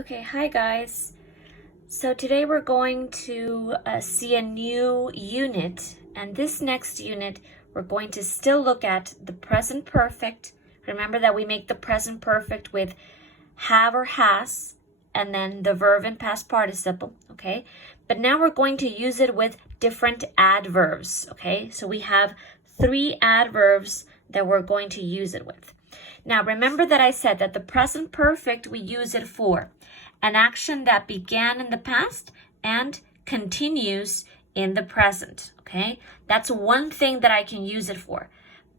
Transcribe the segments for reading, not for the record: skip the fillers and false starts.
Okay, hi guys. So today we're going to see a new unit, and this next unit we're going to still look at the present perfect. Remember that we make the present perfect with have or has and then the verb in past participle, okay? But now we're going to use it with different adverbs, okay? So we have 3 adverbs that we're going to use it with. Now remember that I said that the present perfect we use it for an action that began in the past and continues in the present, okay? That's one thing that I can use it for.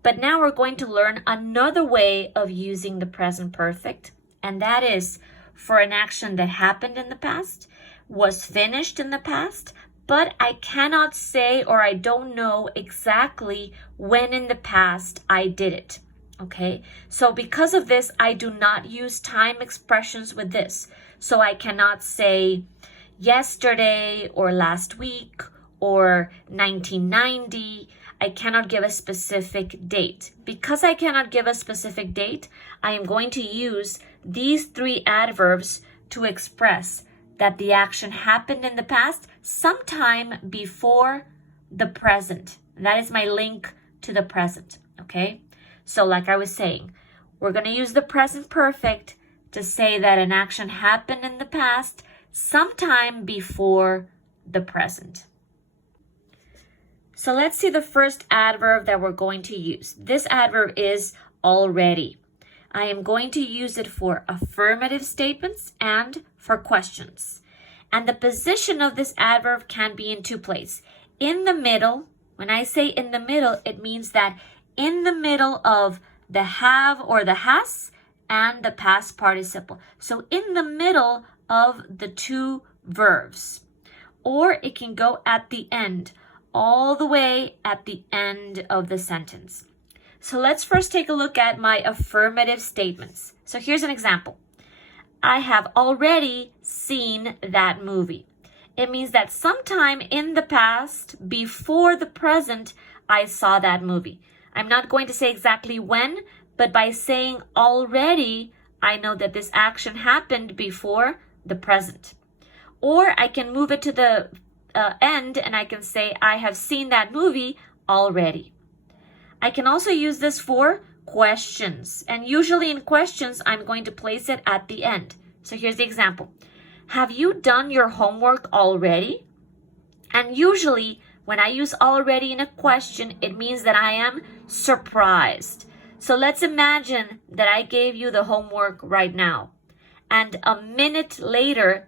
But now we're going to learn another way of using the present perfect, and that is for an action that happened in the past, was finished in the past, but I cannot say or I don't know exactly when in the past I did it, okay? So because of this, I do not use time expressions with this. So I cannot say yesterday or last week or 1990. I cannot give a specific date. Because I cannot give a specific date, I am going to use these 3 adverbs to express that the action happened in the past sometime before the present. That is my link to the present, okay? So like I was saying, we're going to use the present perfect to say that an action happened in the past sometime before the present. So let's see the first adverb that we're going to use. This adverb is already. I am going to use it for affirmative statements and for questions. And the position of this adverb can be in 2 places. In the middle, when I say in the middle, it means that in the middle of the have or the has and the past participle. So in the middle of the 2 verbs. Or it can go at the end, all the way at the end of the sentence. So let's first take a look at my affirmative statements. So here's an example. I have already seen that movie. It means that sometime in the past, before the present, I saw that movie. I'm not going to say exactly when, but by saying already, I know that this action happened before the present. Or I can move it to the end and I can say I have seen that movie already. I can also use this for questions. And usually in questions, I'm going to place it at the end. So here's the example. Have you done your homework already? And usually when I use already in a question, it means that I am surprised. So let's imagine that I gave you the homework right now. And a minute later,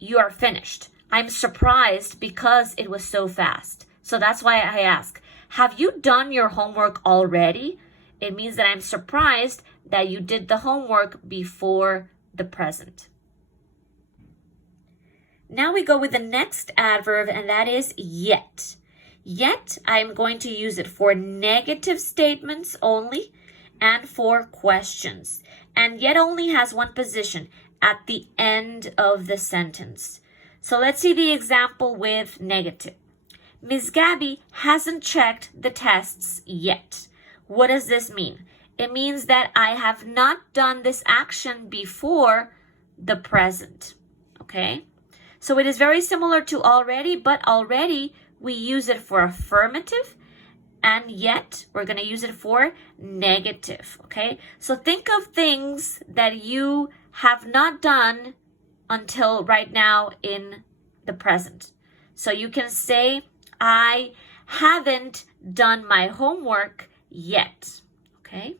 you are finished. I'm surprised because it was so fast. So that's why I ask, have you done your homework already? It means that I'm surprised that you did the homework before the present. Now we go with the next adverb, and that is yet. Yet, I'm going to use it for negative statements only and for questions. And yet only has one position, at the end of the sentence. So let's see the example with negative. Miss Gabby hasn't checked the tests yet. What does this mean? It means that I have not done this action before the present, okay? So it is very similar to already, but already we use it for affirmative, and yet we're going to use it for negative, okay? So think of things that you have not done until right now in the present. So you can say, I haven't done my homework yet, okay?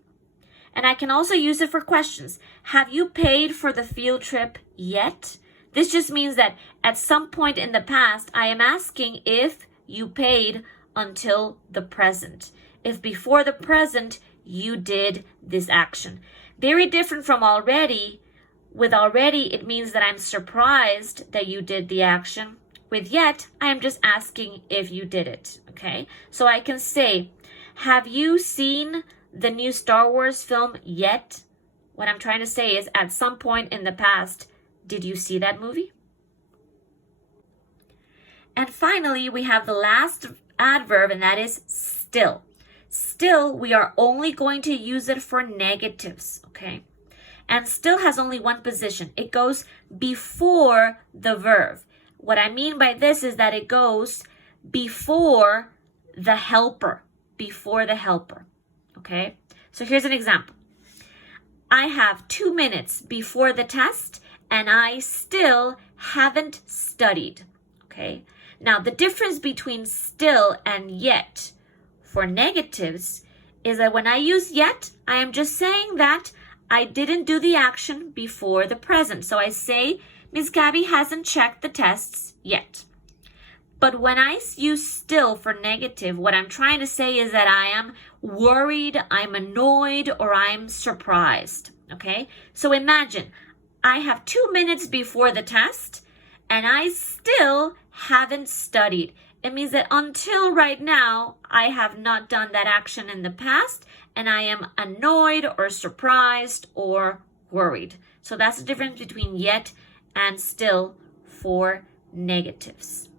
And I can also use it for questions. Have you paid for the field trip yet? This just means that at some point in the past, I am asking if you paid until the present. If before the present, you did this action. Very different from already. With already, it means that I'm surprised that you did the action. With yet, I am just asking if you did it, okay? So I can say, have you seen the new Star Wars film yet? What I'm trying to say is, at some point in the past, did you see that movie? And finally, we have the last adverb, and that is still. Still, we are only going to use it for negatives, okay? And still has only one position. It goes before the verb. What I mean by this is that it goes before the helper. Before the helper. Okay? So here's an example. I have 2 minutes before the test and I still haven't studied. Okay? Now, the difference between still and yet for negatives is that when I use yet, I am just saying that I didn't do the action before the present. So I say, Ms. Gabby hasn't checked the tests yet. But when I use still for negative, what I'm trying to say is that I am worried, I'm annoyed, or I'm surprised. Okay? So imagine, I have 2 minutes before the test, and I still haven't studied. It means that until right now, I have not done that action in the past, and I am annoyed or surprised or worried. So that's the difference between yet and still for negatives.